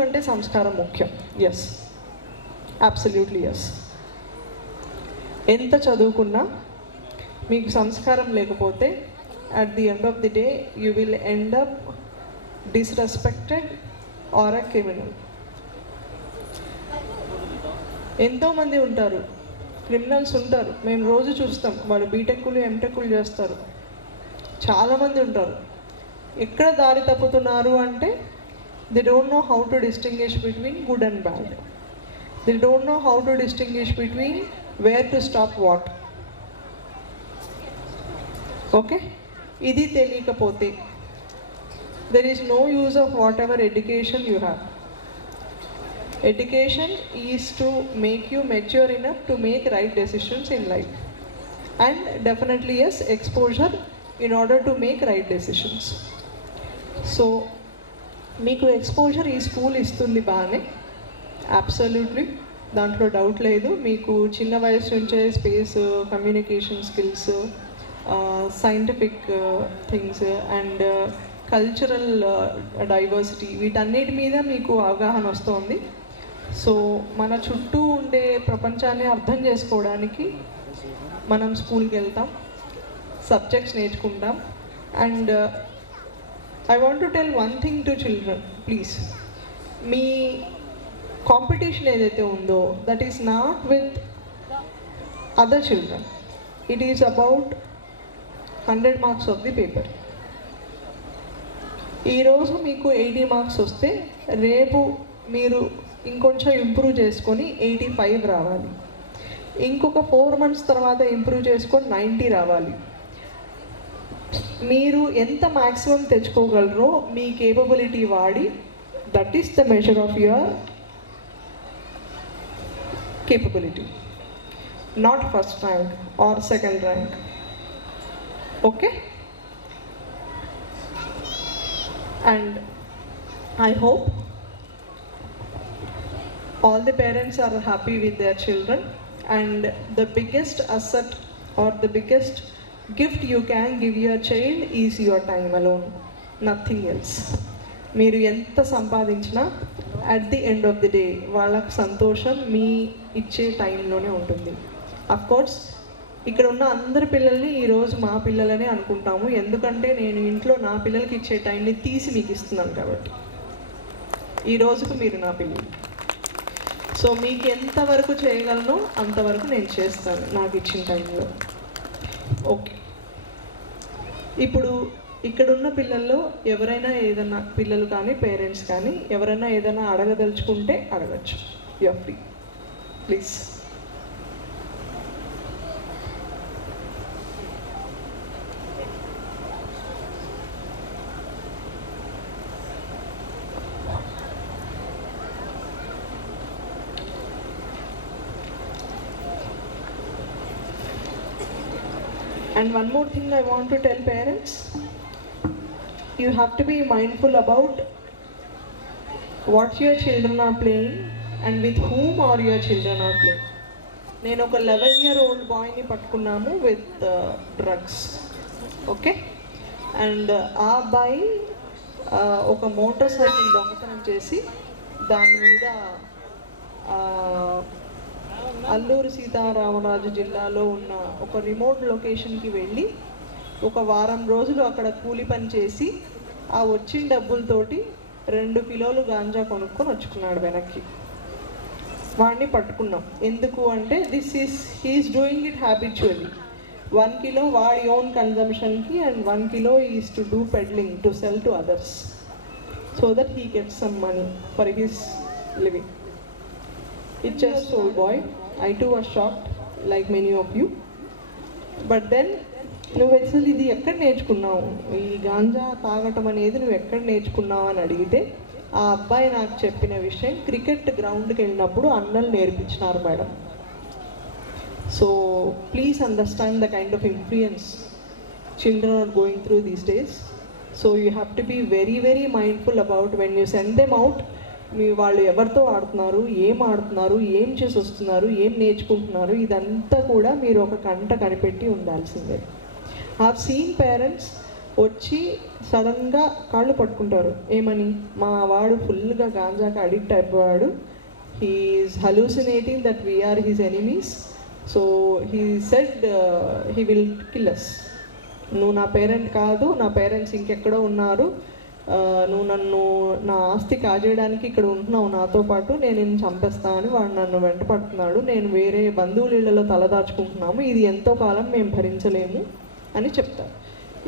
కంటే సంస్కారం ముఖ్యం. Yes, absolutely yes. ఎంత చదువుకున్నా మీకు సంస్కారం లేకపోతే at the end of the day you will end up disrespected or a criminal. ఎంతోమంది ఉంటారు, క్రిమినల్స్ ఉంటారు, మేము రోజు చూస్తాం. వాళ్ళు బీటెక్కులు ఎంటెక్కులు చేస్తారు, చాలామంది ఉంటారు. ఎక్కడ దారి తప్పుతున్నారు అంటే they don't know how to distinguish between good and bad. They don't know how to distinguish between where to stop what. Okay, ఇది తెలియకపోతే there is no use of whatever education you have. Education is to make you mature enough to make right decisions in life, and definitely yes, exposure in order to make right decisions. So మీకు ఎక్స్పోజర్ ఈ స్కూల్ ఇస్తుంది బాగానే, అబ్సల్యూట్లీ, దాంట్లో డౌట్ లేదు. మీకు చిన్న వయసు నుంచే space, communication skills, scientific things and cultural diversity, వీటన్నిటి మీద మీకు అవగాహన వస్తుంది. సో మన చుట్టూ ఉండే ప్రపంచాన్ని అర్థం చేసుకోవడానికి మనం స్కూల్కి వెళ్తాం, సబ్జెక్ట్స్ నేర్చుకుంటాం. And I want to tell one thing to children, please. మీ కాంపిటీషన్ ఏదైతే ఉందో that is not with other children, it is about 100 marks of the paper. ఈరోజు మీకు 80 మార్క్స్ వస్తే రేపు మీరు ఇంకొంచెం ఇంప్రూవ్ చేసుకొని 85 రావాలి. ఇంకొక 4 months తర్వాత ఇంప్రూవ్ చేసుకొని 90 రావాలి. మీరు ఎంత మ్యాక్సిమం తెచ్చుకోగలరో మీ కేపబిలిటీ వాడి, that is the measure of your capability, not first rank are second rank. Okay, and I hope all the parents are happy with their children, and the biggest asset or the biggest gift you can give your child is your time alone, nothing else. మీరు ఎంత సంపాదించినా at the end of the day వాళ్ళకు సంతోషం మీ ఇచ్చే టైంలోనే ఉంటుంది. Of course ఇక్కడ ఉన్న అందరి పిల్లల్ని ఈరోజు మా పిల్లలనే అనుకుంటాము, ఎందుకంటే నేను ఇంట్లో నా పిల్లలకి ఇచ్చే టైంని తీసి మీకు ఇస్తున్నాను కాబట్టి. ఈ రోజుకు మీరు నా పిల్లలు. సో మీకు ఎంతవరకు చేయగలను అంతవరకు నేను చేస్తాను నాకు ఇచ్చిన టైంలో. ఓకే, ఇప్పుడు ఇక్కడున్న పిల్లల్లో ఎవరైనా ఏదైనా, పిల్లలు కానీ పేరెంట్స్ కానీ ఎవరైనా ఏదైనా అడగదలుచుకుంటే అడగచ్చు. You are free, please. And one more thing I want to tell parents, you have to be mindful about what your children are playing and with whom are your children are playing. నేను ఒక 11-year-old బాయ్ని పట్టుకున్నాము with drugs. Okay, and ఆ అబ్బాయి ఒక motor cycle దొంగతనం చేసి దాని మీద అల్లూరి సీతారామరాజు జిల్లాలో ఉన్న ఒక రిమోట్ లొకేషన్కి వెళ్ళి ఒక వారం రోజులు అక్కడ కూలి పని చేసి ఆ వచ్చిన డబ్బులతోటి 2 కిలోలు గాంజా కొనుక్కొని వచ్చుకున్నాడు వెనక్కి. వాడిని పట్టుకున్నాం. ఎందుకు అంటే he is doing it habitually. 1 kilo వాడి ఓన్ కన్జంప్షన్కి and 1 kilo is to do peddling to sell to others so that he gets some money for his living. It's just old boy. I too was shocked like many of you. But then నువ్వు అసలు ఇది ఎక్కడ నేర్చుకున్నావు, ఈ గాంజా తాగటం అనేది నువ్వు ఎక్కడ నేర్చుకున్నావు అని అడిగితే ఆ అబ్బాయి నాకు చెప్పిన విషయం, క్రికెట్ గ్రౌండ్కి వెళ్ళినప్పుడు అన్నలు నేర్పించినారు madam. So please understand the kind of influence children are going through these days. So you have to be very, very mindful about when you send them out. మీ వాళ్ళు ఎవరితో ఆడుతున్నారు, ఏం చేసి వస్తున్నారు, ఏం నేర్చుకుంటున్నారు, ఇదంతా కూడా మీరు ఒక కంట కనిపెట్టి ఉండాల్సిందే. ఐ హావ్ సీన్ పేరెంట్స్ వచ్చి సడన్గా కాళ్ళు పట్టుకుంటారు. ఏమని? మా వాడు ఫుల్గా గాంజాకి అడిక్ట్ అయిపోయాడు, he is hallucinating that we are his enemies, so he said he will kill us. నువ్వు నా పేరెంట్ కాదు, నా పేరెంట్స్ ఇంకెక్కడో ఉన్నారు, నువ్వు నన్ను నా ఆస్తి కాజేయడానికి ఇక్కడ ఉంటున్నావు నాతో పాటు, నేను నిన్ను చంపేస్తా అని వాడు నన్ను వెంట పడుతున్నాడు, నేను వేరే బంధువుల ఇళ్లలో తలదాచుకుంటున్నాము, ఇది ఎంతో కాలం మేము భరించలేము అని చెప్తారు.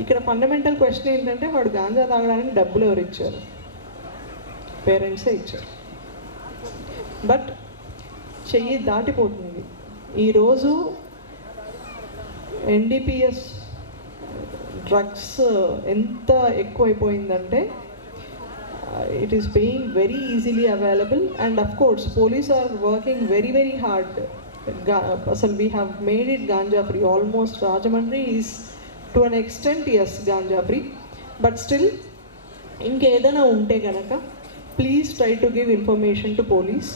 ఇక్కడ ఫండమెంటల్ క్వశ్చన్ ఏంటంటే, వాడు గాంజా తాగడానికి డబ్బులు ఎవరు ఇచ్చారు? పేరెంట్సే ఇచ్చారు. బట్ చెయ్యి దాటిపోతుంది. ఈరోజు ఎన్డీపీఎస్ డ్రగ్స్ ఎంత ఎక్కువైపోయిందంటే it is being very easily available, and of course police are working very very hard. అసలు we have made it ganja free. Almost Rajahmundry is to an extent as ganja free, but still ఇంకేదైనా ఉంటే కనుక please try to give information to police.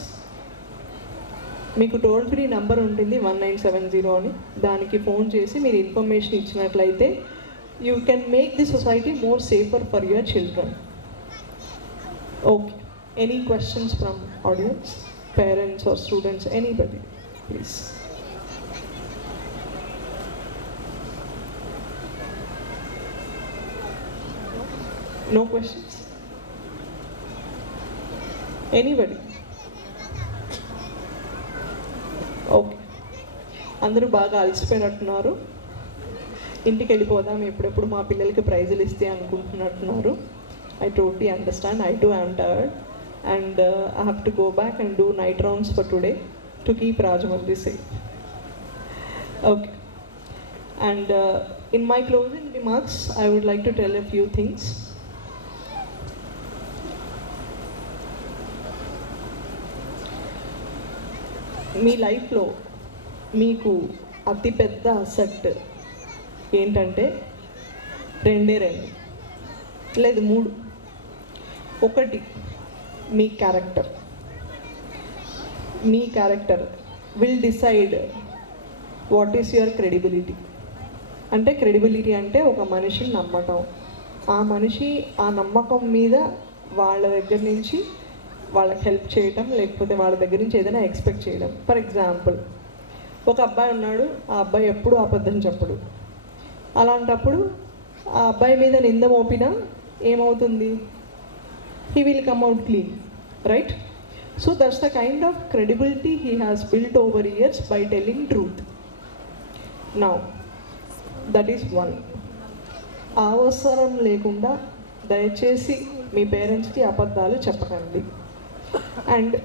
మీకు toll free number ఉంటుంది 1970 అని, దానికి ఫోన్ చేసి మీరు ఇన్ఫర్మేషన్ ఇచ్చినట్లయితే you can make the society more safer for your children. Okay, any questions from audience, parents or students, anybody, please? No questions? Anybody? Okay, అందరూ బాగా అలసిపోయినట్టున్నారు, ఇంటికి వెళ్ళిపోదాం, ఎప్పుడెప్పుడు మా పిల్లలకి ప్రైజులు ఇస్తే అనుకుంటున్నట్టున్నారు. I totally understand. I too am tired and I have to go back and do night rounds for today to keep Rajahmundry safe. Okay, and in my closing remarks I would like to tell a few things. మీ లైఫ్లో మీకు అతిపెద్ద asset ఏంటంటే రెండు లేదు 3. ఒకటి మీ character. మీ character will decide what is your credibility. అంటే క్రెడిబిలిటీ అంటే ఒక మనిషిని నమ్మటం, ఆ మనిషి ఆ నమ్మకం మీద వాళ్ళ దగ్గర నుంచి వాళ్ళకి హెల్ప్ చేయటం, లేకపోతే వాళ్ళ దగ్గర నుంచి ఏదైనా ఎక్స్పెక్ట్ చేయడం. ఫర్ ఎగ్జాంపుల్, ఒక అబ్బాయి ఉన్నాడు, ఆ అబ్బాయి ఎప్పుడూ అబద్ధం చెప్పడు. అలాంటప్పుడు ఆ అబ్బాయి మీద నింద మోపినా ఏమవుతుంది? He will come out clean, right? So that's the kind of credibility he has built over years by telling truth. Now that is 1. అవసరం లేకుండా దయచేసి మీ పేరెంట్స్కి అబద్ధాలు చెప్పకండి. అండ్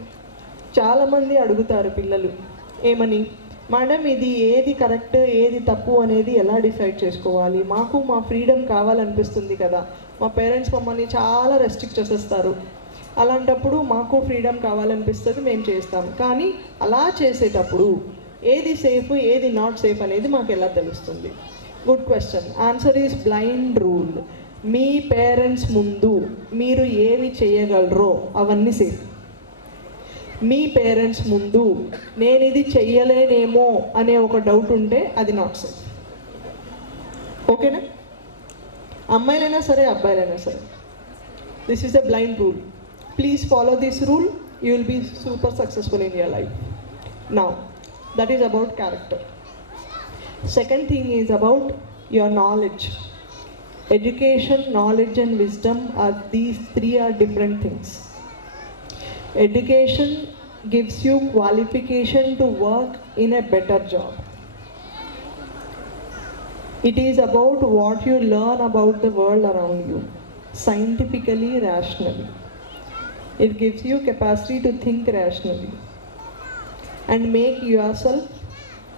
చాలామంది అడుగుతారు పిల్లలు ఏమని, మేడం ఇది ఏది కరెక్ట్ ఏది తప్పు అనేది ఎలా డిసైడ్ చేసుకోవాలి, మాకు మా ఫ్రీడమ్ కావాలనిపిస్తుంది కదా, మా పేరెంట్స్ మమ్మల్ని చాలా రెస్ట్రిక్ట్ చేసేస్తారు, అలాంటప్పుడు మాకు ఫ్రీడమ్ కావాలనిపిస్తుంది, మేము చేస్తాం, కానీ అలా చేసేటప్పుడు ఏది సేఫ్ ఏది నాట్ సేఫ్ అనేది మాకు ఎలా తెలుస్తుంది? Good question. Answer is blind rule. మీ పేరెంట్స్ ముందు మీరు ఏవి చేయగలరో అవన్నీ సేఫ్. మీ పేరెంట్స్ ముందు నేను ఇది చెయ్యలేనేమో అనే ఒక డౌట్ ఉంటే అది నాట్ సేఫ్. ఓకేనా? అమ్మాయిలైనా సరే అబ్బాయిలైనా సరే, this is a blind rule. Please follow this rule, you will be super successful in your life. Now that is about character. Second thing is about your knowledge. Education, knowledge and wisdom are these 3 are different things. Education gives you qualification to work in a better job. It is about what you learn about the world around you, scientifically, rationally. It gives you capacity to think rationally and make yourself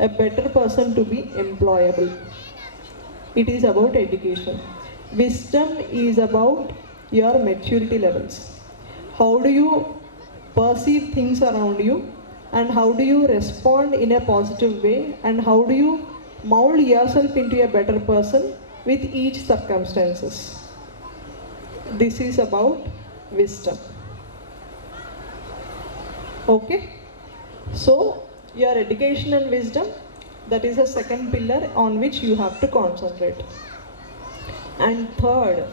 a better person to be employable. It is about education. Wisdom is about your maturity levels. How do you perceive things around you, and how do you respond in a positive way, and how do you mold yourself into a better person with each circumstances? This is about wisdom. Okay? So your education and wisdom, that is a second pillar on which you have to concentrate. And third,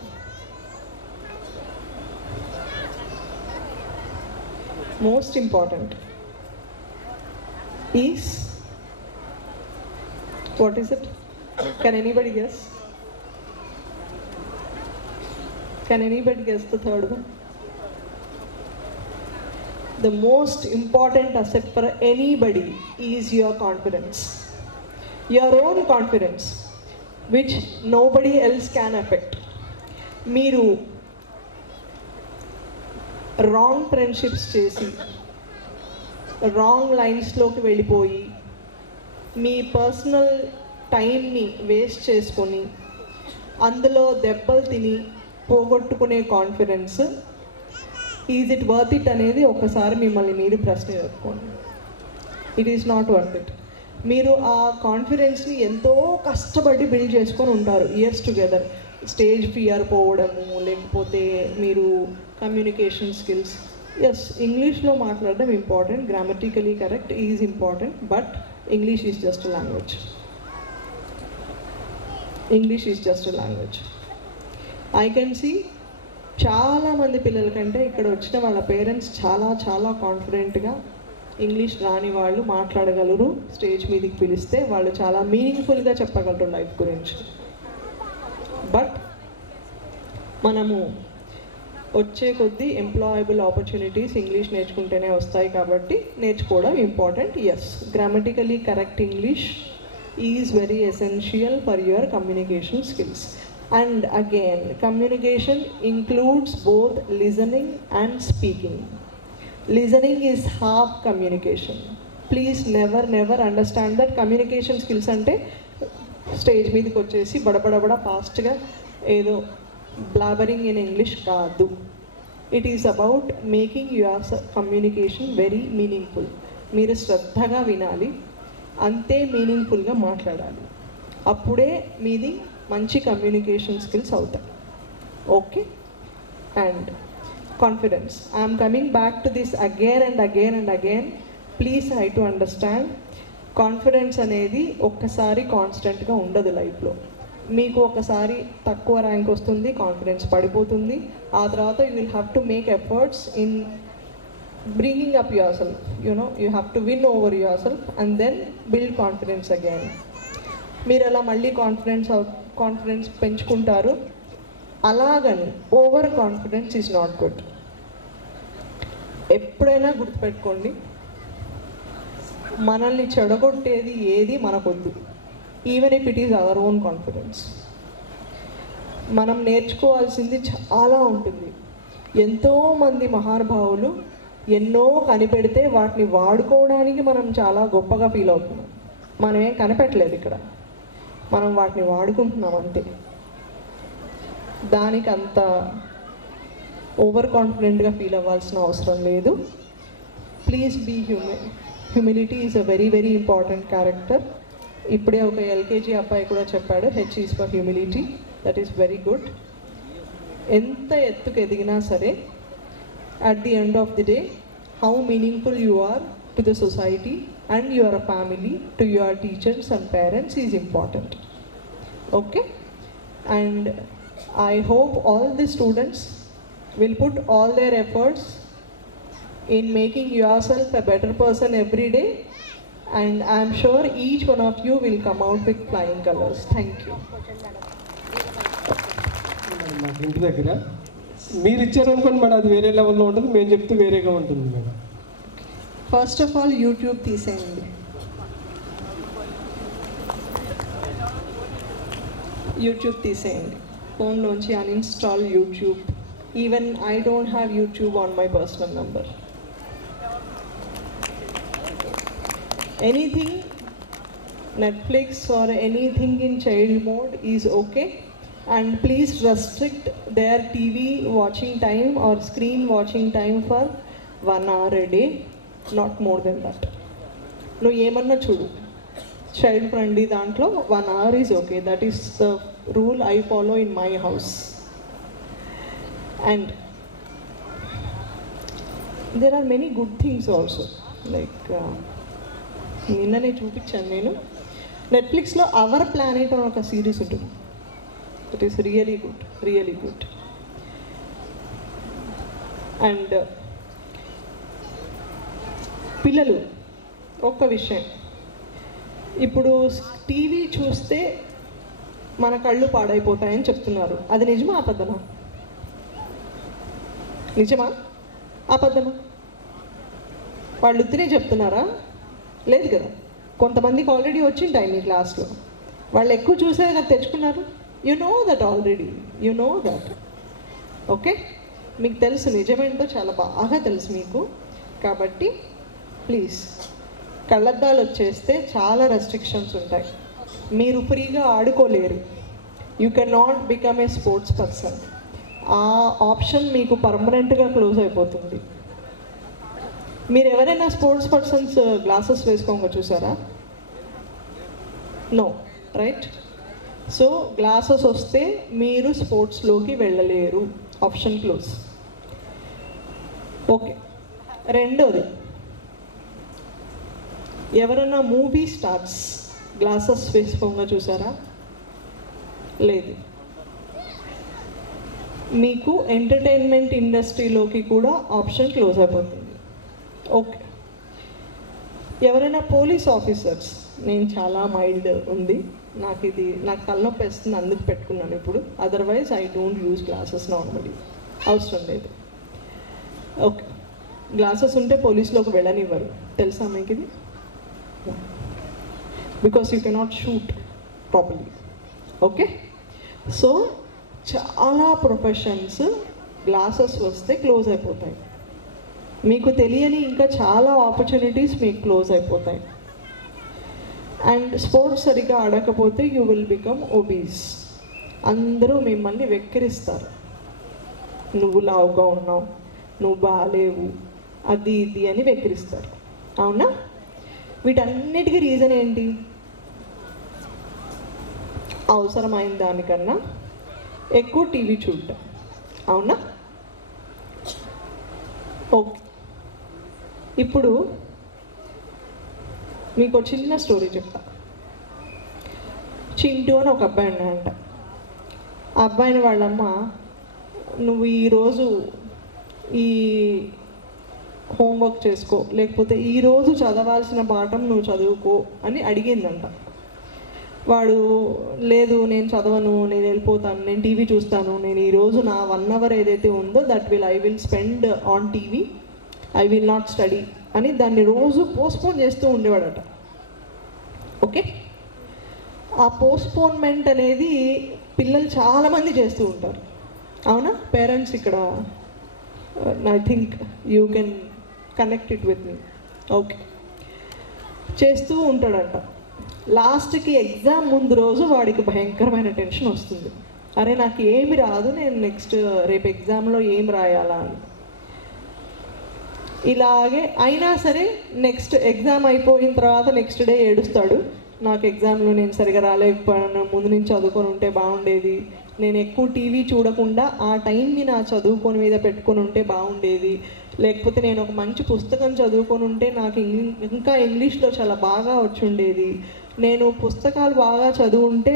most important is, what is it? Can anybody guess? Can anybody guess the third one? The most important asset for anybody is your confidence. Your own confidence, which nobody else can affect. మీరు wrong friendships చేసి wrong లైన్స్లోకి వెళ్ళిపోయి మీ personal టైంని waste చేసుకొని అందులో దెబ్బలు తిని పోగొట్టుకునే confidence, is it worth it అనేది ఒకసారి మిమ్మల్ని మీరు ప్రశ్న వేసుకోండి. It is not worth it. మీరు ఆ కాన్ఫిడెన్స్ని ఎంతో కష్టపడి బిల్డ్ చేసుకొని ఉంటారు ఇయర్స్ టుగెదర్. స్టేజ్ ఫియర్ పోవడము, లేకపోతే మీరు కమ్యూనికేషన్ స్కిల్స్. ఎస్, ఇంగ్లీష్లో మాట్లాడడం important, grammatically correct is important, but English is just a language. English is just a language. I can see చాలామంది పిల్లల కంటే ఇక్కడ వచ్చిన వాళ్ళ పేరెంట్స్ చాలా చాలా కాన్ఫిడెంట్గా ఇంగ్లీష్ రాని వాళ్ళు మాట్లాడగలరు. స్టేజ్ మీదకి పిలిస్తే వాళ్ళు చాలా మీనింగ్ఫుల్గా చెప్పగలరు లైఫ్ గురించి. బట్ మనము వచ్చే కొద్దీ ఎంప్లాయబుల్ ఆపర్చునిటీస్ ఇంగ్లీష్ నేర్చుకుంటేనే వస్తాయి కాబట్టి నేర్చుకోవడం important. Yes, grammatically correct English is very essential for your communication skills. And again, communication includes both listening and speaking. Listening is half communication. Please never understand that communication skills ante stage మీదకి వచ్చేసి బడబడబడ ఫాస్ట్గా ఏదో blabbering in English కాదు. It is about making your communication very meaningful. మీరు శ్రద్ధగా వినాలి, అంతే మీనింగ్ఫుల్గా మాట్లాడాలి. అప్పుడే మీది మంచి కమ్యూనికేషన్ స్కిల్స్ అవుతాయి. Okay, and confidence. I'm coming back to this again and again and again. Please try to understand, confidence అనేది ఒక్కసారి కాన్స్టెంట్గా ఉండదు లైఫ్లో. మీకు ఒకసారి తక్కువ ర్యాంక్ వస్తుంది, కాన్ఫిడెన్స్ పడిపోతుంది. ఆ తర్వాత you will have to make efforts in bringing up yourself. You have to win over yourself and then build confidence again. మీరు అలా మళ్ళీ కాన్ఫిడెన్స్ పెంచుకుంటారు. అలాగని over confidence is not good. ఎప్పుడైనా గుర్తుపెట్టుకోండి, మనల్ని చెడగొట్టేది ఏది మనకొద్దు, even if it is our own confidence. మనం నేర్చుకోవాల్సింది చాలా ఉంటుంది. ఎంతోమంది మహానుభావులు ఎన్నో కనిపెడితే వాటిని వాడుకోవడానికి మనం చాలా గొప్పగా ఫీల్ అవుతున్నాం. మనమేం కనిపెట్టలేదు ఇక్కడ, మనం వాటిని వాడుకుంటున్నాం అంతే. దానికి అంత ఓవర్ కాన్ఫిడెంట్గా ఫీల్ అవ్వాల్సిన అవసరం లేదు. Please be humility is a very very important character. ఇప్పుడే ఒక ఎల్కేజీ అబ్బాయి కూడా చెప్పాడు, H is for humility. That is very good. ఎంత ఎత్తుకు ఎదిగినా సరే, at the end of the day, how meaningful you are to the society and your family, to your teachers and parents is important. Okay, and I hope all the students will put all their efforts in making yourself a better person every day, and I am sure each one of you will come out with flying colors. Thank you. నాకు ఇంటి దగ్గర మీరు ఇచ్చారనుకోండి మేడం, అది వేరే లెవెల్లో ఉంటుంది, మేము చెప్తే వేరేగా ఉంటుంది madam. First of all YouTube తీసేయండి. యూట్యూబ్ తీసేయండి, ఫోన్లోంచి uninstall YouTube. Even I don't have YouTube on my personal number. Anything Netflix or anything in child mode is okay, and please restrict their TV watching time or screen watching time for 1 hour a day, not more than that. నువ్వు ఏమన్నా చూడు, child friendly దాంట్లో 1 hour is okay. That is the rule I follow in my house. And there are many good things also, like నిన్ననే చూపించాను నేను, నెట్ఫ్లిక్స్లో our planet అని ఒక సిరీస్ ఉంటుంది. It is really good, really good. And పిల్లలు ఒక్క విషయం, ఇప్పుడు టీవీ చూస్తే మన కళ్ళు పాడైపోతాయని చెప్తున్నారు. అది నిజమా అబద్ధమా? నిజమా అబద్ధమా? వాళ్ళు ఉత్తినే చెప్తున్నారా? లేదు కదా. కొంతమందికి ఆల్రెడీ వచ్చింటాయి మీ క్లాస్లో, వాళ్ళు ఎక్కువ చూసే కదా తెచ్చుకున్నారు. You know that already, you know that. Okay, మీకు తెలుసు నిజమేంటో చాలా బాగా తెలుసు మీకు. కాబట్టి ప్లీజ్, కళ్ళద్దాలు వచ్చేస్తే చాలా రెస్ట్రిక్షన్స్ ఉంటాయి. మీరు ఫ్రీగా ఆడుకోలేరు. You can not become a sports person. ఆ ఆప్షన్ మీకు పర్మనెంట్గా క్లోజ్ అయిపోతుంది. మీరు ఎవరైనా స్పోర్ట్స్ పర్సన్స్ గ్లాసెస్ వేసుకోగా చూసారా? No, right? సో గ్లాసెస్ వస్తే మీరు స్పోర్ట్స్లోకి వెళ్ళలేరు. Option close. ఓకే, రెండోది, ఎవరైనా మూవీ స్టార్స్ గ్లాసెస్ వేసుకోగా చూసారా? లేదు. మీకు ఎంటర్టైన్మెంట్ ఇండస్ట్రీలోకి కూడా ఆప్షన్ క్లోజ్ అయిపోతుంది. ఓకే, ఎవరైనా పోలీస్ ఆఫీసర్స్, నేను చాలా మైల్డ్ ఉంది, నాకు తలనొప్పి వేస్తుంది అందుకు పెట్టుకున్నాను ఇప్పుడు, otherwise I don't use glasses normally, అవసరం లేదు. ఓకే, గ్లాసెస్ ఉంటే పోలీస్లోకి వెళ్ళనివ్వరు, తెలుసా మీకు ఇది? Because you cannot shoot properly. Okay, so చాలా ప్రొఫెషన్స్ గ్లాసెస్ వస్తే క్లోజ్ అయిపోతాయి. మీకు తెలియని ఇంకా చాలా ఆపర్చునిటీస్ మీకు క్లోజ్ అయిపోతాయి. అండ్ స్పోర్ట్స్ సరిగ్గా ఆడకపోతే యూ విల్ బికమ్ ఒబీస్. అందరూ మిమ్మల్ని వెక్కిరిస్తారు. నువ్వు లావుగా ఉన్నావు, నువ్వు బాగాలేవు, అది ఇది అని వెక్కిరిస్తారు. అవునా? వీటన్నిటికీ రీజన్ ఏంటి? అవసరమైన దానికన్నా ఎక్కువ టీవీ చూడటం. అవునా? ఓకే, ఇప్పుడు మీకు ఒక చిన్న స్టోరీ చెప్తా. చింటూ అని ఒక అబ్బాయి ఉన్నాడంట. ఆ అబ్బాయిని వాళ్ళమ్మ, నువ్వు ఈరోజు ఈ హోంవర్క్ చేసుకో, లేకపోతే ఈరోజు చదవాల్సిన పాఠం నువ్వు చదువుకో అని అడిగిందంట. వాడు, లేదు నేను చదవను, నేను వెళ్ళిపోతాను, నేను టీవీ చూస్తాను, నేను ఈరోజు నా 1 hour ఏదైతే ఉందో I will spend on TV, I will not study అని దాన్ని రోజు పోస్ట్పోన్ చేస్తూ ఉండేవాడట. ఓకే, ఆ పోస్ట్పోన్మెంట్ అనేది పిల్లలు చాలామంది చేస్తూ ఉంటారు. అవునా? పేరెంట్స్ ఇక్కడ I think you can connect it with me. Okay, చేస్తూ ఉంటాడంట. లాస్ట్కి ఎగ్జామ్ ముందు రోజు వాడికి భయంకరమైన టెన్షన్ వస్తుంది. అరే నాకు ఏమి రాదు, నేను రేపు ఎగ్జామ్లో ఏం రాయాలా అని. ఇలాగే అయినా సరే నెక్స్ట్ ఎగ్జామ్ అయిపోయిన తర్వాత నెక్స్ట్ డే ఏడుస్తాడు. నాకు ఎగ్జామ్లో నేను సరిగా రాలేకపోయాను, ముందు నుంచి చదువుకొని ఉంటే బాగుండేది, నేను ఎక్కువ టీవీ చూడకుండా ఆ టైంని నా చదువుకొని మీద పెట్టుకొని ఉంటే బాగుండేది, లేకపోతే నేను ఒక మంచి పుస్తకం చదువుకొని ఉంటే నాకు ఇంకా ఇంగ్లీష్లో చాలా బాగా వచ్చి ఉండేది, నేను పుస్తకాలు బాగా చదువుంటే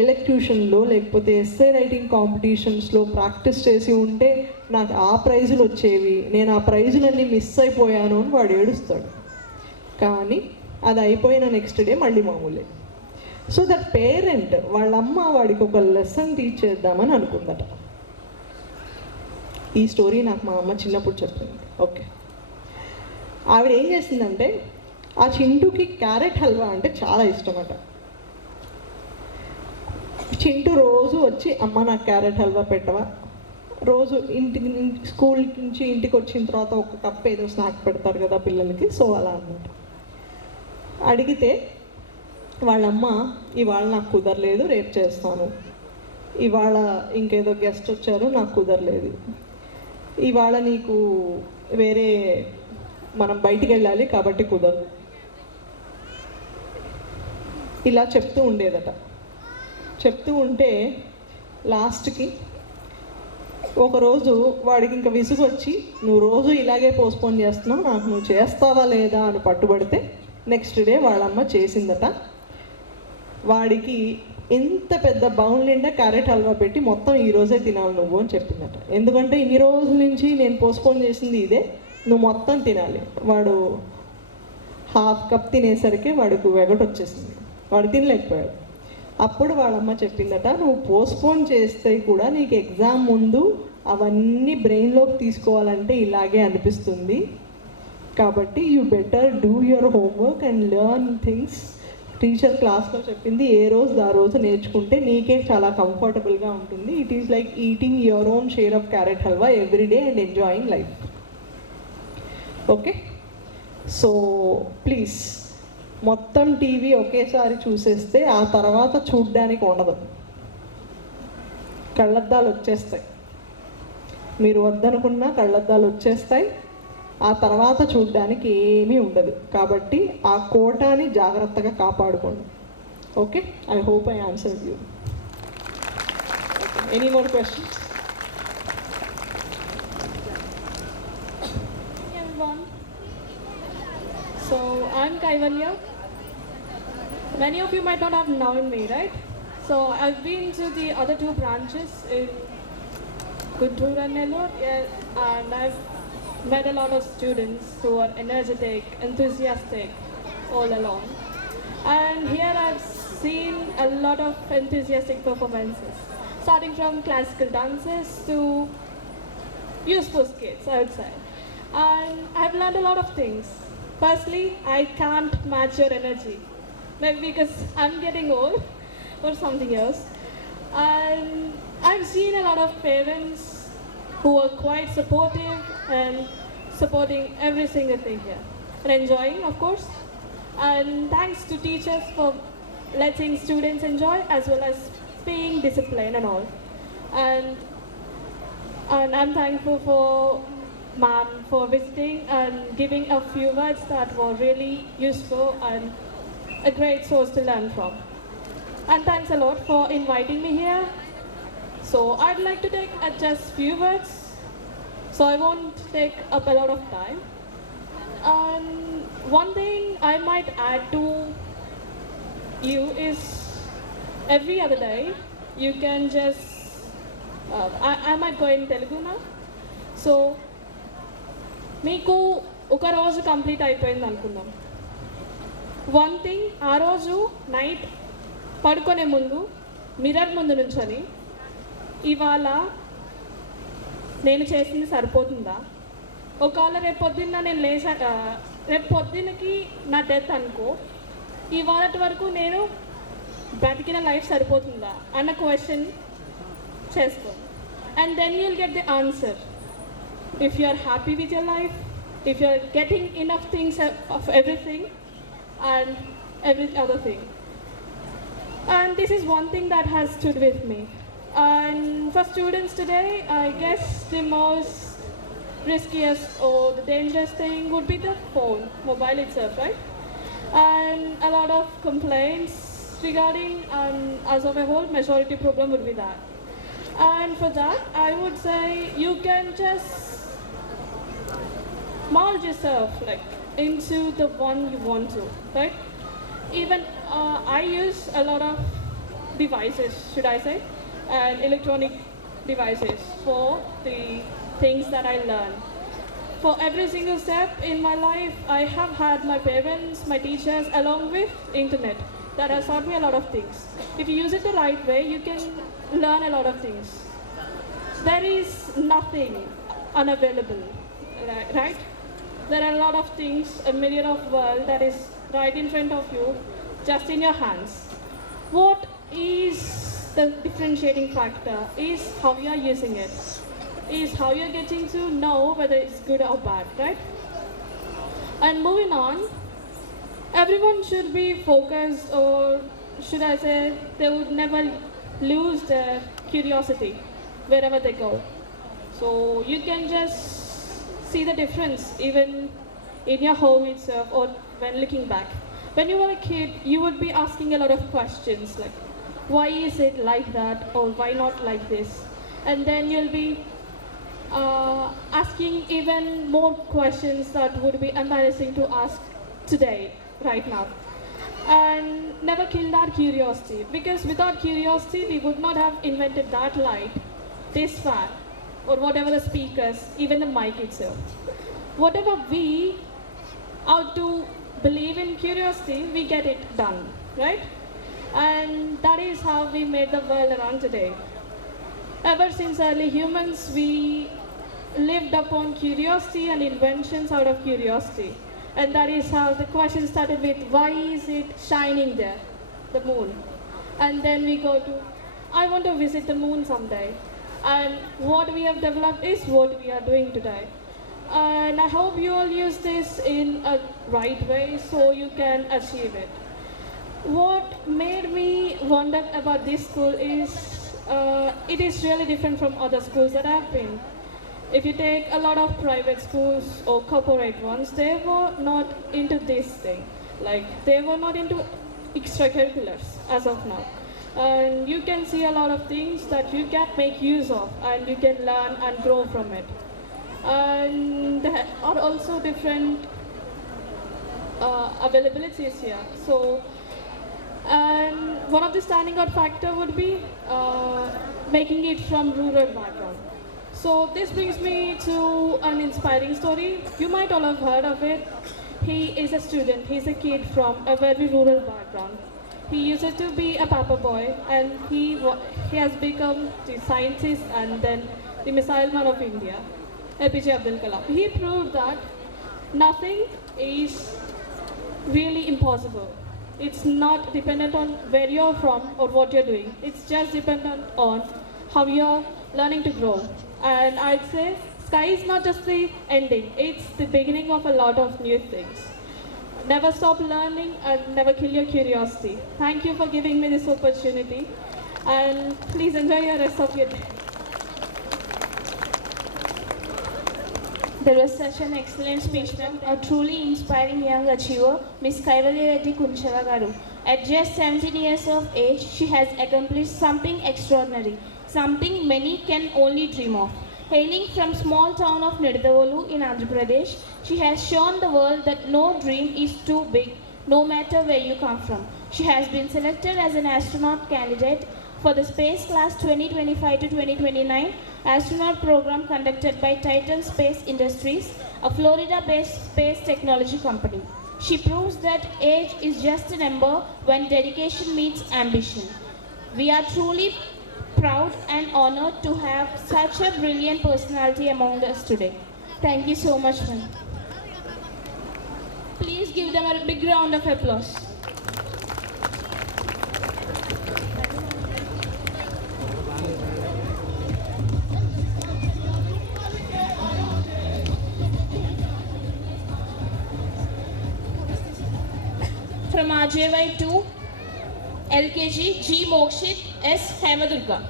ఎలక్ట్యూషన్లో లేకపోతే ఎస్సే రైటింగ్ కాంపిటీషన్స్లో ప్రాక్టీస్ చేసి ఉంటే నాకు ఆ ప్రైజులు వచ్చేవి, నేను ఆ ప్రైజులన్నీ మిస్ అయిపోయాను అని వాడు ఏడుస్తాడు. కానీ అది అయిపోయిన నెక్స్ట్ డే మళ్ళీ మామూలే. సో దట్ పేరెంట్ వాళ్ళమ్మ వాడికి ఒక లెసన్ టీచ్ చేద్దామని అనుకుందట. ఈ స్టోరీ నాకు మా అమ్మ చిన్నప్పుడు చెప్పింది. ఓకే, ఆవిడ ఏం చేసిందంటే, ఆ చింటూకి క్యారెట్ హల్వా అంటే చాలా ఇష్టమట. చింటూ రోజు వచ్చి, అమ్మ నాకు క్యారెట్ హల్వా పెట్టవా, రోజు స్కూల్ నుంచి ఇంటికి వచ్చిన తర్వాత ఒక కప్ ఏదో స్నాక్ పెడతారు కదా పిల్లలకి, సో అలా అన్నమాట. అడిగితే వాళ్ళమ్మ, ఇవాళ నాకు కుదరలేదు, రేపు చేస్తాను, ఇవాళ ఇంకేదో గెస్ట్ వచ్చారు నాకు కుదరలేదు, ఇవాళ నీకు వేరే మనం బయటికి వెళ్ళాలి కాబట్టి కుదరదు, ఇలా చెప్తూ ఉండేదట. చెప్తూ ఉంటే లాస్ట్కి ఒకరోజు వాడికి ఇంకా విసుగు వచ్చి, నువ్వు రోజు ఇలాగే పోస్ట్పోన్ చేస్తున్నావు, నాకు నువ్వు చేస్తావా లేదా అని పట్టుబడితే నెక్స్ట్ డే వాళ్ళమ్మ చేసిందట. వాడికి ఎంత పెద్ద బౌల్ నిండా క్యారెట్ హల్వా పెట్టి మొత్తం ఈ రోజే తినాలి నువ్వు అని చెప్పిందట. ఎందుకంటే ఇన్ని రోజుల నుంచి నేను పోస్ట్పోన్ చేసింది ఇదే, నువ్వు మొత్తం తినాలి. వాడు హాఫ్ కప్ తినేసరికి వాడికి వెగట్ వచ్చేసింది, వాడు తినలేకపోయాడు. అప్పుడు వాళ్ళమ్మ చెప్పిందట, నువ్వు పోస్ట్పోన్ చేస్తే కూడా నీకు ఎగ్జామ్ ముందు అవన్నీ బ్రెయిన్లోకి తీసుకోవాలంటే ఇలాగే అనిపిస్తుంది, కాబట్టి you better do your homework and learn things. Teacher క్లాస్లో చెప్పింది ఏ రోజు ఆ రోజు నేర్చుకుంటే నీకే చాలా కంఫర్టబుల్గా ఉంటుంది. It is like eating your own share of carrot halwa every day and enjoying life. Okay, so please మొత్తం టీవీ ఒకేసారి చూసేస్తే ఆ తర్వాత చూడ్డానికి ఉండదు, కళ్ళద్దాలు వచ్చేస్తాయి. మీరు వద్దనుకున్నా కళ్ళద్దాలు వచ్చేస్తాయి, ఆ తర్వాత చూడ్డానికి ఏమీ ఉండదు. కాబట్టి ఆ కోటాని జాగ్రత్తగా కాపాడుకోండి. Okay, I hope I answered you. Any more questions? Everyone. So I'm Kaivalya. Many of you might not have known me, right? So I've been to the other two branches in Guntur and Nellore, yeah, and I've met a lot of students who are energetic, enthusiastic all along. And here I've seen a lot of enthusiastic performances, starting from classical dances to useful skits, I would say. And I've learned a lot of things. Firstly, I can't match your energy, maybe because I'm getting old or something else. And I've seen a lot of parents who are quite supportive and supporting every single thing here and enjoying, of course. And thanks to teachers for letting students enjoy as well as being disciplined and all. And I'm thankful for ma'am for visiting and giving a few words that were really useful and a great source to learn from. And thanks a lot for inviting me here. So I'd like to take just few words, so I won't take up a lot of time. And one thing I might add to you is every other day you can just I might go in Telugu now. So మీకు ఒక రోజు కంప్లీట్ అయిపోయింది అనుకుందాం. One thing, ఆ రోజు నైట్ పడుకునే ముందు మిర్రర్ ముందు నుంచొని ఇవాళ నేను చేసింది సరిపోతుందా, ఒకవేళ రేపు పొద్దున్న నేను రేపు పొద్దున్నకి నా డెత్ అనుకో, ఇవాళ వరకు నేను బ్రతికిన లైఫ్ సరిపోతుందా అన్న క్వశ్చన్ చేసుకో. And then you'll get the answer. If you are happy with your life, if you are getting enough things of everything and every other thing. And this is one thing that has stood with me. And for students today, I guess the most riskiest or the dangerous thing would be the phone, mobile itself, right? And a lot of complaints regarding, as of a whole, majority problem would be that. And for that, I would say you can just mold yourself like into the one you want to, right? Even I use a lot of devices, should I say, and electronic devices for the things that I learn. For every single step in my life, I have had my parents, my teachers, along with internet that has taught me a lot of things. If you use it the right way, you can learn a lot of things. There is nothing unavailable, right? There are a lot of things, a million of world that is right in front of you, just in your hands. What is the differentiating factor is how you are using it, is how you're getting to know whether it's good or bad, right? And moving on, everyone should be focused, or should I say, they would never lose their curiosity wherever they go. So you can just see the difference even in your home itself or when looking back. When you were a kid, you would be asking a lot of questions like, why is it like that, or why not like this? And then you'll be asking even more questions that would be embarrassing to ask today, right now. and never killed our curiosity, because without curiosity we would not have invented that light, this fan, or whatever the speakers, even the mic itself. Whatever we out to believe in curiosity, we get it done, right? And that is how we made the world around today. Ever since early humans, we lived upon curiosity and inventions out of curiosity. And that is how the question started with, why is it shining there, the moon? And then we go to, I want to visit the moon someday. And what we have developed is what we are doing today. And I hope you all use this in a right way so you can achieve it. What made me wonder about this school is it is really different from other schools that I've been. If you take a lot of private schools or corporate ones, they were not into this thing. Like, they were not into extracurriculars as of now. And you can see a lot of things that you can make use of and you can learn and grow from it. And there are also different availabilities here. So, and one of the standing out factor would be making it from rural background. So this brings me to an inspiring story. You might all have heard of it. He is a student, he's a kid from a very rural background. He used to be a papa boy and he has become the scientist and then the missile man of India, APJ Abdul Kalam. He proved that nothing is really impossible. It's not dependent on where you're from or what you're doing. It's just dependent on how you're learning to grow. And I'd say sky is not just the ending, it's the beginning of a lot of new things. Never stop learning and never kill your curiosity. Thank you for giving me this opportunity and please enjoy your rest of your day. There was such an excellent speech from a truly inspiring young achiever, Ms. Kaivalya Reddy Kunchava Garu. At just 17 years of age, she has accomplished something extraordinary, something many can only dream of. Hailing from small town of Nidadavolu in Andhra Pradesh, she has shown the world that no dream is too big, no matter where you come from. She has been selected as an astronaut candidate for the Space Class 2025 to 2029 astronaut program conducted by Titan Space Industries, a Florida-based space technology company. She proves that age is just a number when dedication meets ambition. We are truly proud and honored to have such a brilliant personality among us today. Thank you so much, ma'am. Please give them a big round of applause. From RJY 2, LKG G Mokshit S Hemadurga.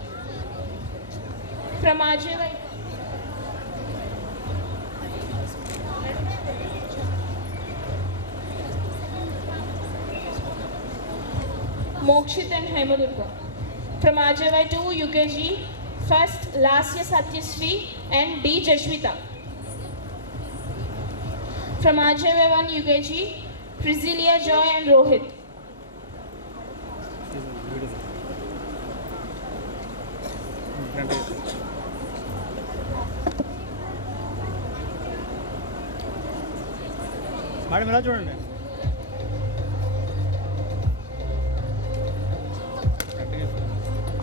From RJY Mokshit and Hemadurga. From RJY 2 UKG first Lasya Satyasri and D Jashwita. From RJY 1 UKG Prizilia Joy and Rohit. Madam ఇలా చూడండి.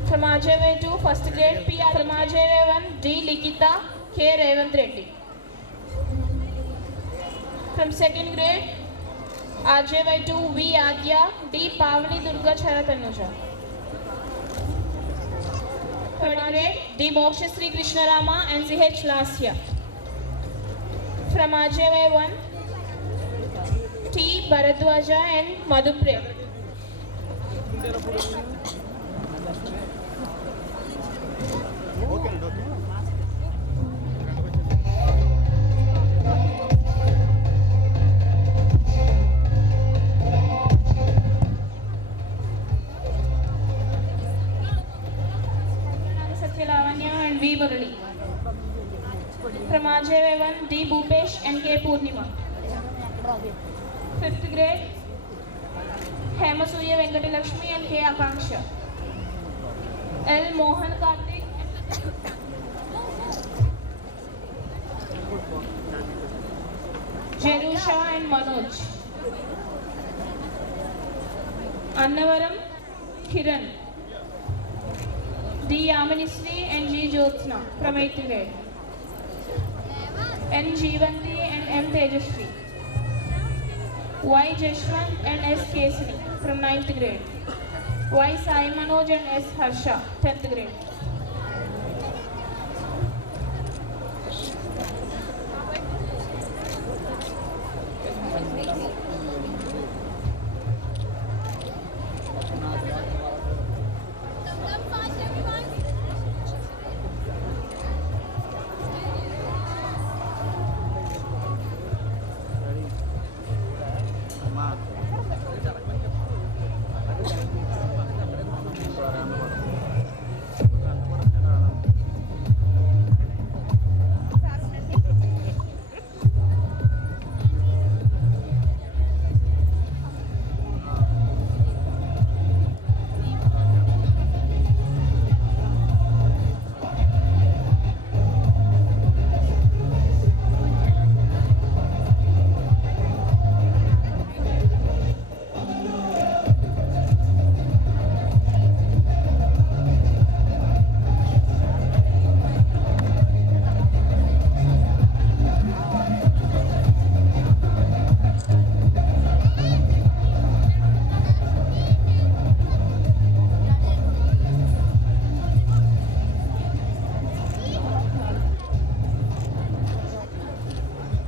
From RJY 2 first grade P. From RJY 1 D Likita K Revant Reddy. From second grade RJY 2 V Adya D Pavani Durga Charatanuja. Third grade D Moksha Sri Krishna Rama and CH Lasya. From RJY 1 T Bharadwaja and Madhuprem. Satyalavanya and V Murali. From RJY 1 D Bhupesh and K Purnima. Fifth grade Hemasuya Venkatalakshmi and K. Akanksha. L. Mohan Karthik. Jerusha and Manoj. Annavaram Kiran. D. Yaminisri and G. Jyotsna from 8th grade. N. Jeevanti and M. Tejasvi. Y. Jashwant and S. Kesini from 9th grade. Y. Sai Manoj and S. Harsha, 10th grade.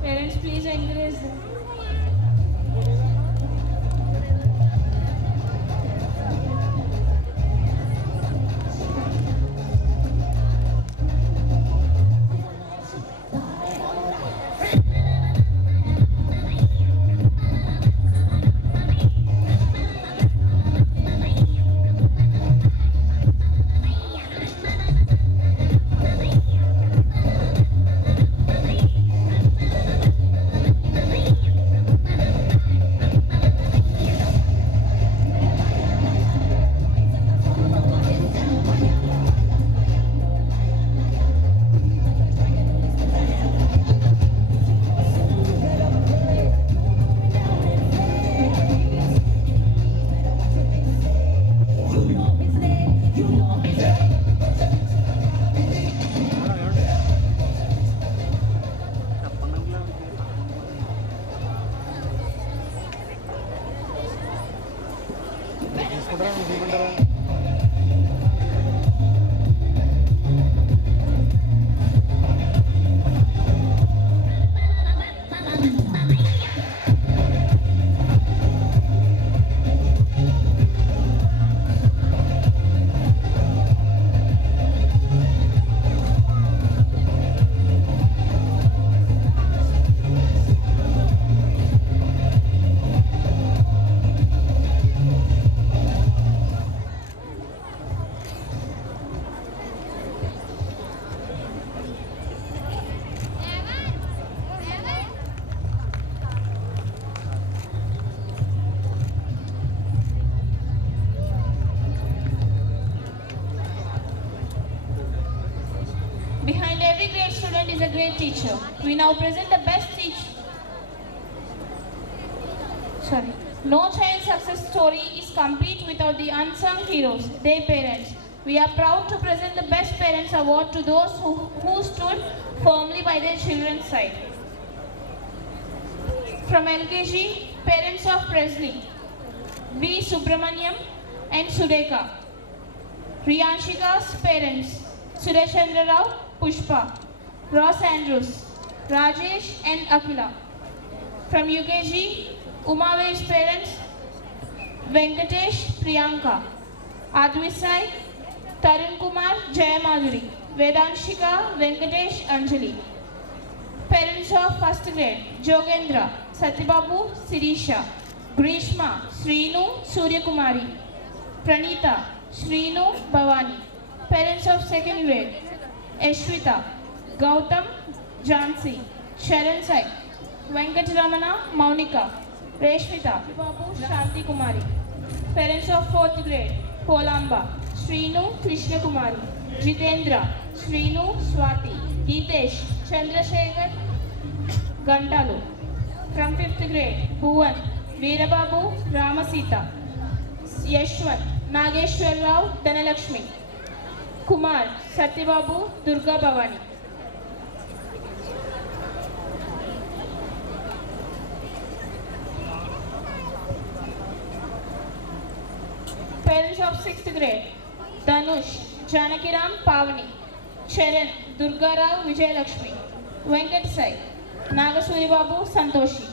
Parents, please encourage them. Behind every great student is a great teacher. We now present the best teacher. No child success story is complete without the unsung heroes, their parents. We are proud to present the Best Parents Award to those who stood firmly by their children's side. From LKG, parents of Presley, V. Subramaniam and Sudeka. Riyanshika's parents, Sureshchandra Rao, Pushpa, Ross Andrews, Rajesh and Akila. From UKG, Umave's parents, Venkatesh, Priyanka, Advisai, Tarun Kumar, Jayamaduri, Vedanshika, Venkatesh, Anjali. Parents of first grade, Jogendra, Satyababu, Sirisha, Grishma, Srinu, Suryakumari, Pranita, Srinu, Bhavani. Parents of second grade, Ashwita, Gautam, Jansi, Sharan Sai, Venkataramana, Maunika. Reshmita Babu Shanti Kumari. Parents of 4th grade, Polamba, Srinu Krishna Kumari, Jitendra, Srinu Swati, Geetesh, Chandrasekhar Gantalu. From 5th grade, Bhuvan, Veerababu Ramasita, Yashwant, Nageshwar Rao Dhanalakshmi, Kumar, Satyababu Durga Bhavani. Parents of 6th grade, Dhanush, Janakiram Pavani, Charan, Durgarao Vijayalakshmi, Venkat Sai, Nagasuri Babu Santoshi.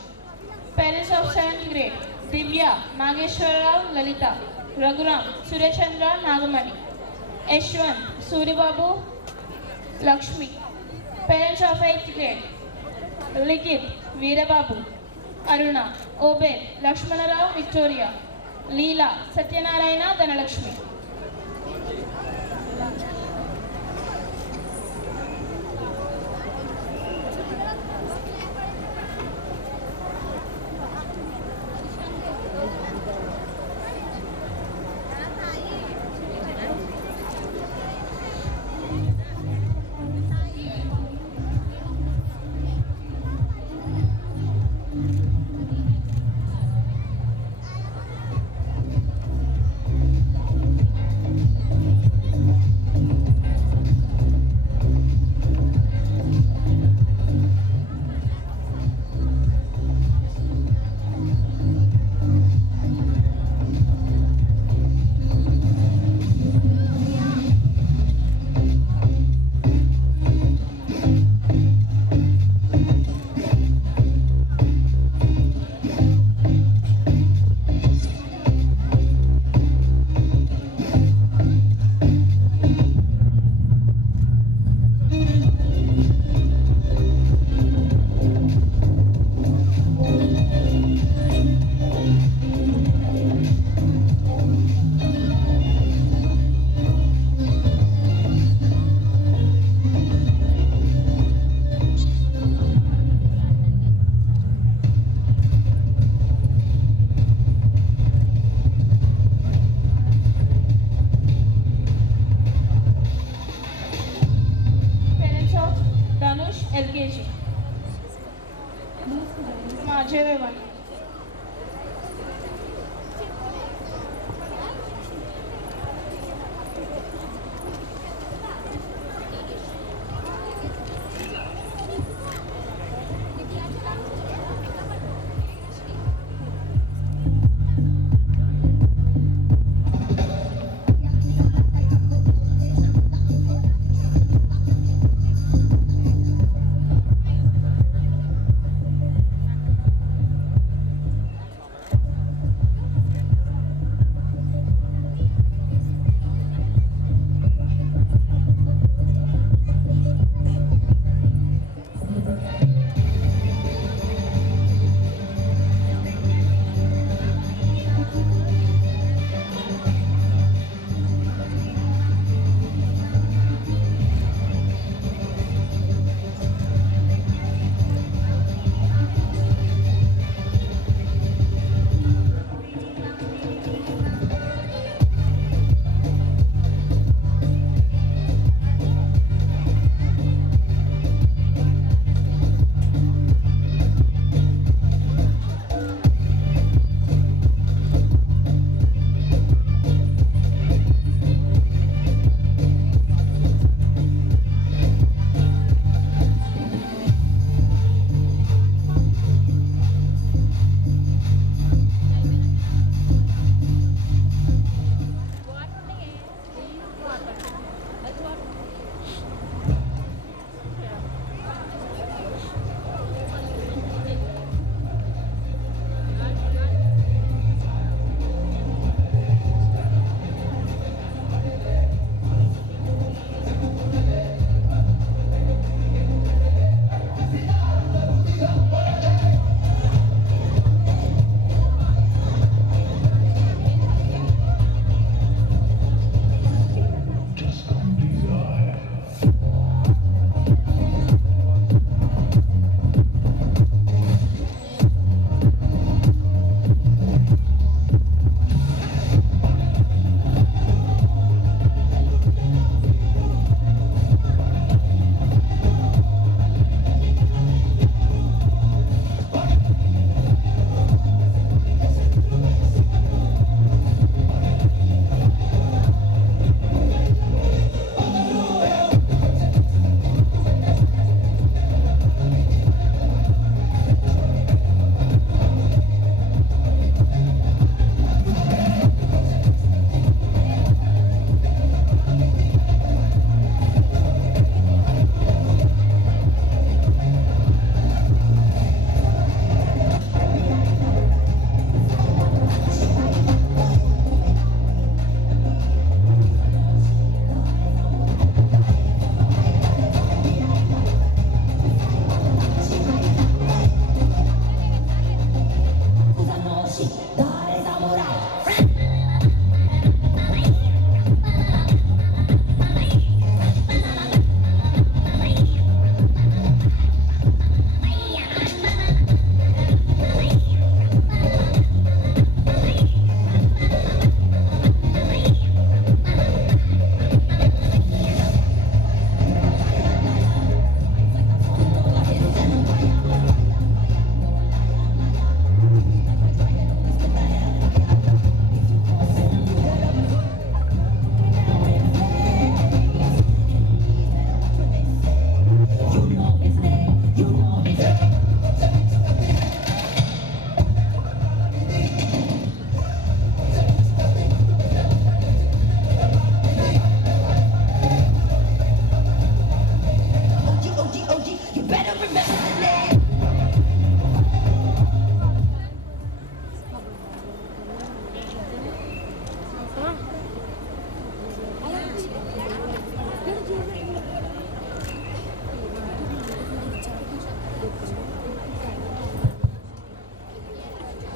Parents of 7th grade, Divya, Nageshwar Rao Lalita, Raghuram, Suryachandra Nagamani, Yashwant, Suribabu Lakshmi. Parents of 8th grade, Likit, Veerababu, Aruna, Obed, Lakshmana Rao Victoria, Leela, Satyanarayana Dhanalakshmi. LKG. JV1.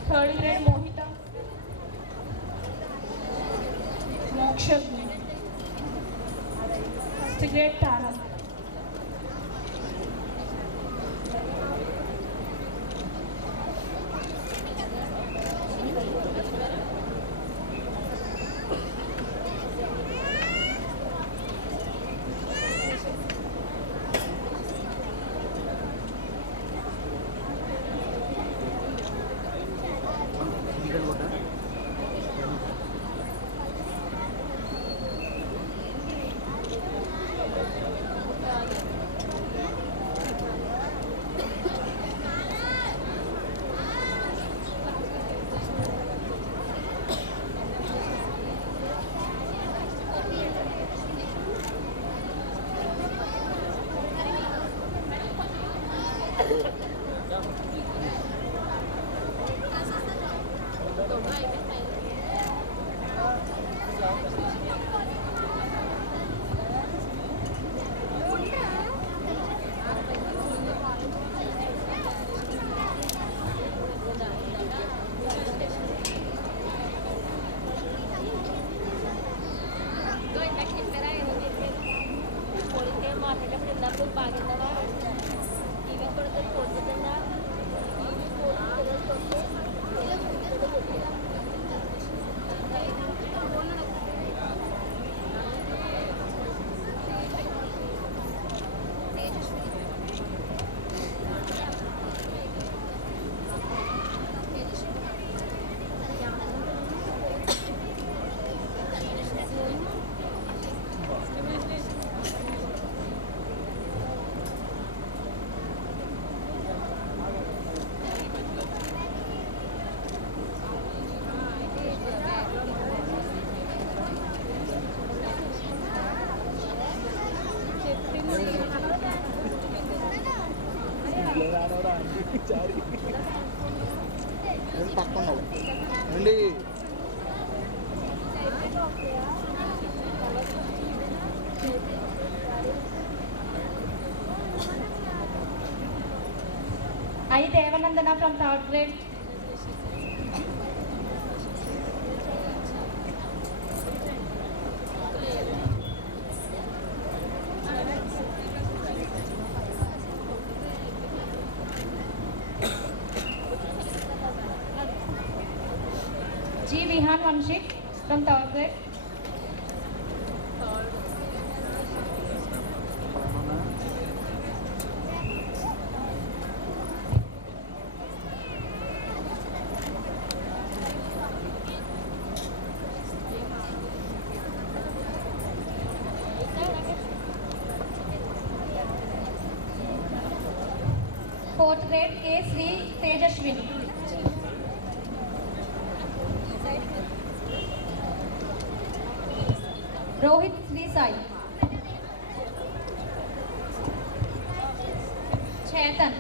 Third grade Mohita. Mokshagni. First grade Tara. I Devanandana from third grade. G Vihan Vanshik from third grade. Fourth grade A Sri Tejaswini. Rohit Sri Sai. Chetan.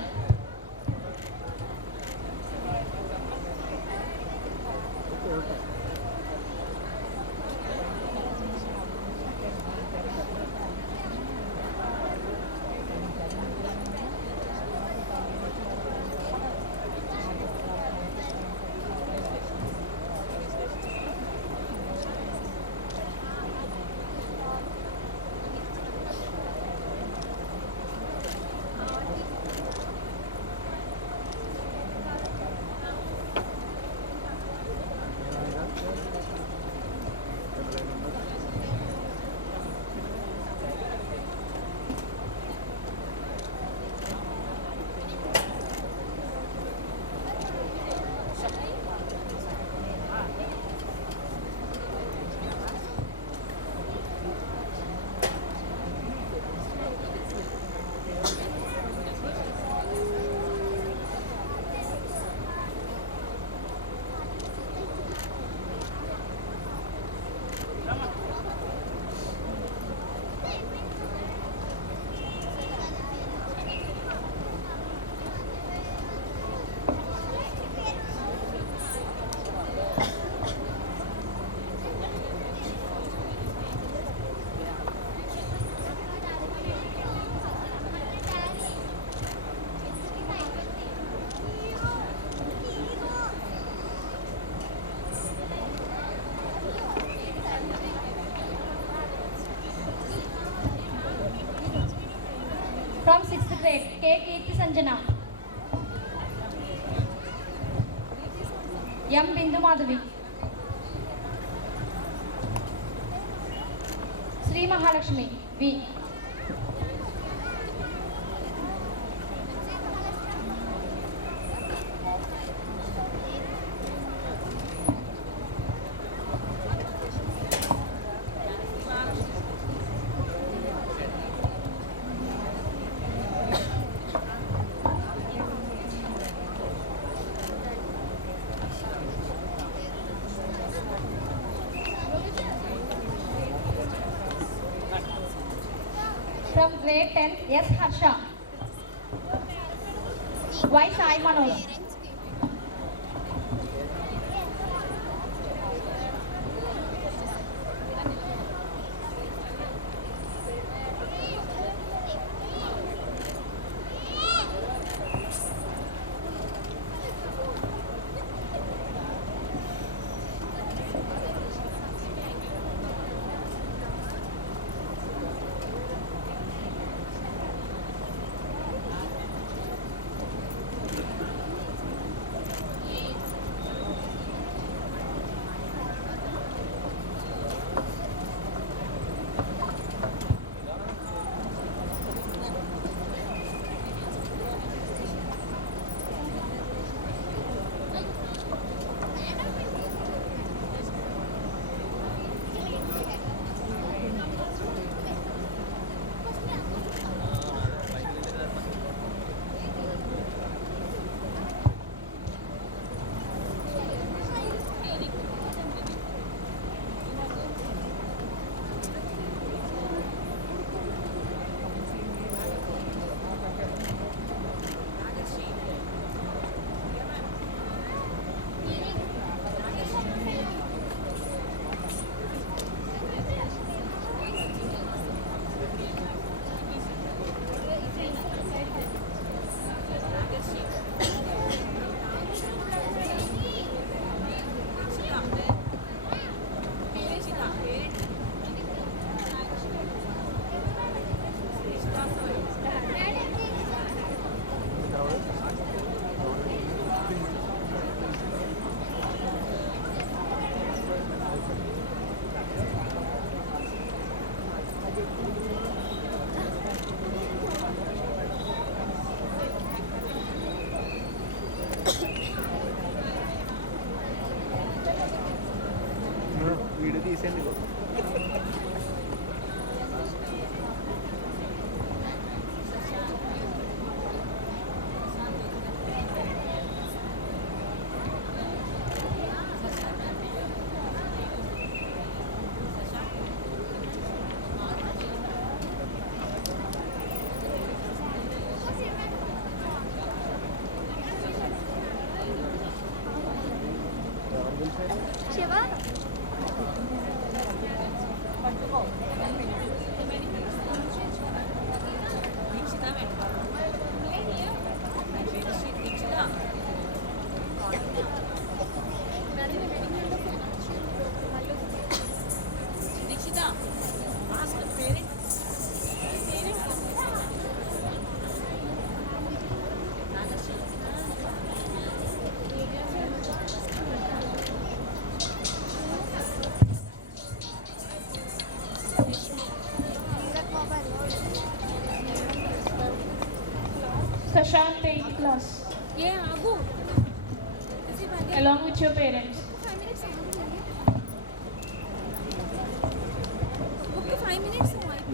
K. Kirti Sanjana. M. Bindu Madhavi. Sri Mahalakshmi. V. From grade 10, S. Harsha. Y. Sai Manoj. Video తీసేయండి. Prashant, 8th class. Along with your parents.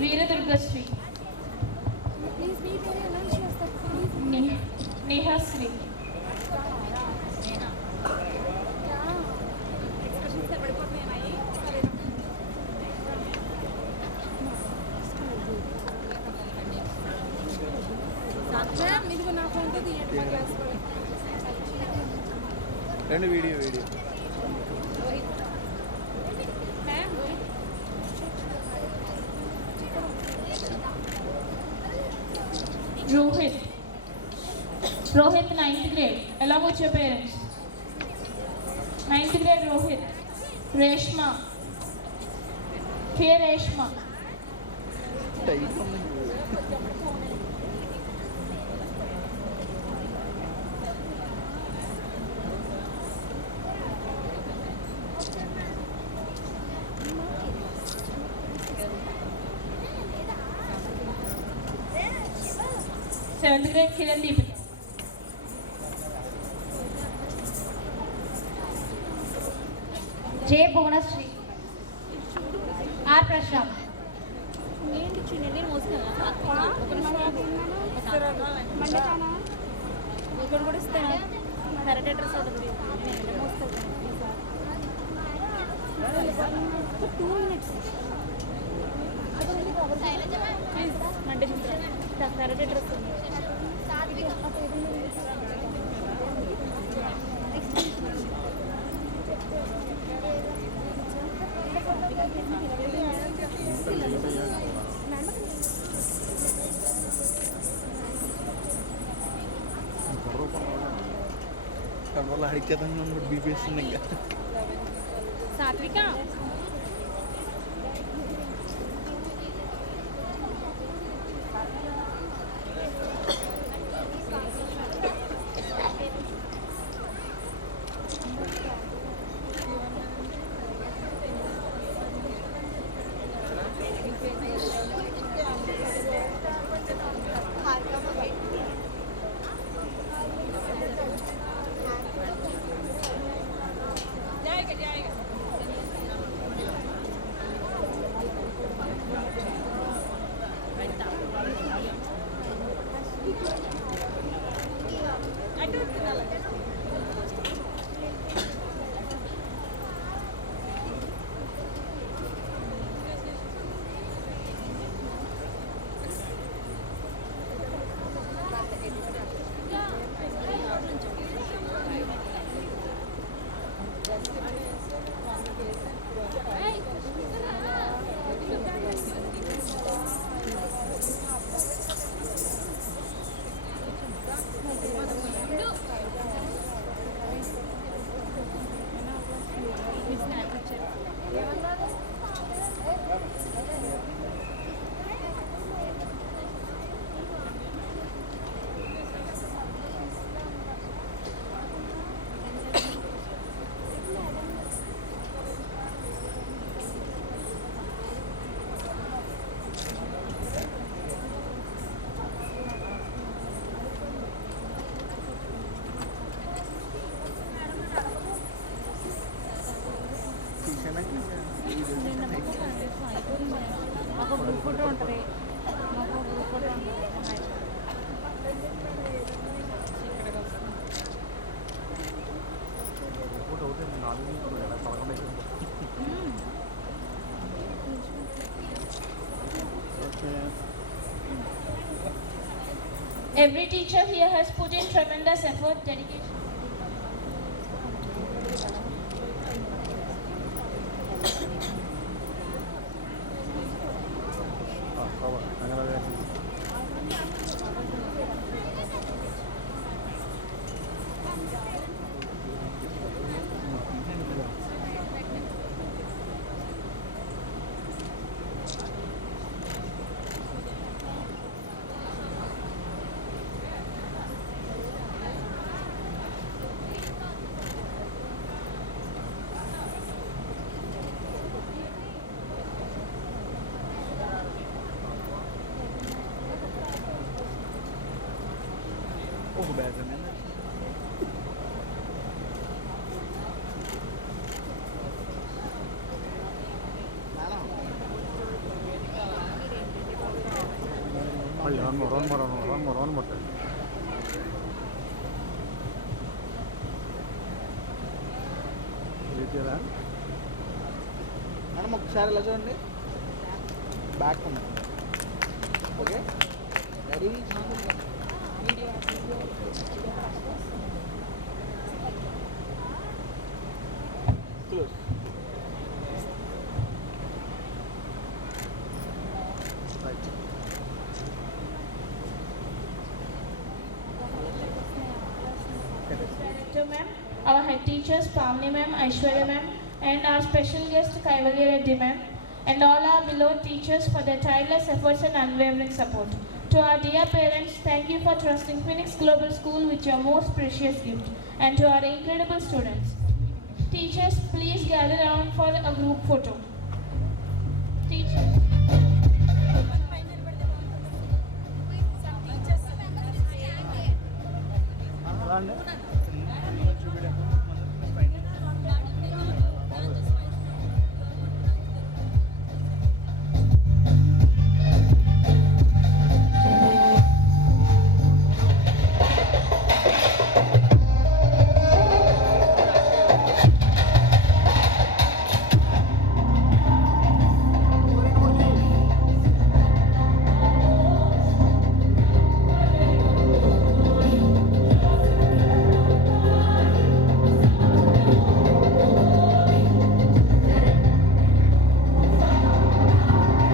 Veeradurgasri. Nehasri. రెండు video video Rohit, 9th grade, along with your parents. 9th grade, Rohit. Reshma. Here, Reshma. Tight ఉంది. 7th grade Kiran Deepika. J. Bhuvnashree. R. Prashant. వల్ల అడిగేదాన్ని నన్ను బీపీస్తుంది ఇంకా సాత్విక. మాకు group photo ఉంటుంది. Every teacher here has put in tremendous effort, dedication. ఒక బ్యాగ్ అండి రన్ పట్టండి. మనం ఒకసారి ఇలా చూడండి బ్యాక్ ఉంది okay ready close right Director ma'am, our head teachers Pamni ma'am, Aishwarya ma'am, and our special guest Kaivalya Reddy ma'am, and all our beloved teachers for their tireless efforts and unwavering support. To our dear parents, thank you for trusting Phoenix Global School with your most precious gift, and to our incredible students. Teachers, please gather around for a group photo. Teachers. రా అండి